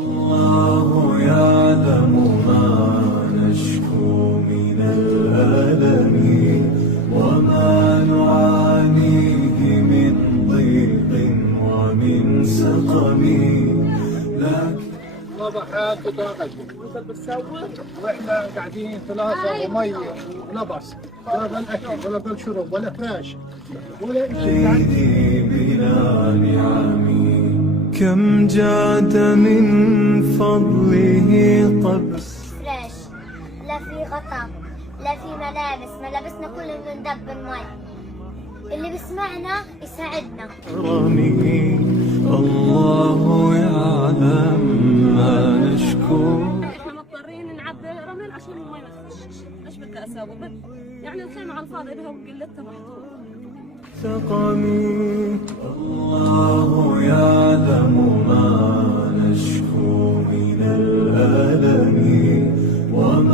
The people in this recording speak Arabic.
الله يعلم ما نشكو من الألم وما نعانيه من ضيق ومن سقم، لكن طبعا وصل بتسوي واحنا قاعدين ثلاثه ومي ولبس، لا بل اكل ولا بل شرب ولا فراش ولا شيء. عيدي بلا نعمي كم جاد من فضله قبل فراش، لا في غطاء لا في ملابسنا كله من دب المي، اللي بيسمعنا يساعدنا. رمي الله يعلم ما نشكو. احنا مضطرين نعبي رمل عشان المي ما تخشش، ايش بدي اسوي؟ يعني الخيمه على الفاضي بها وقلتها محطوطه. سقمي الله يعلم ما نشكو من الألم وما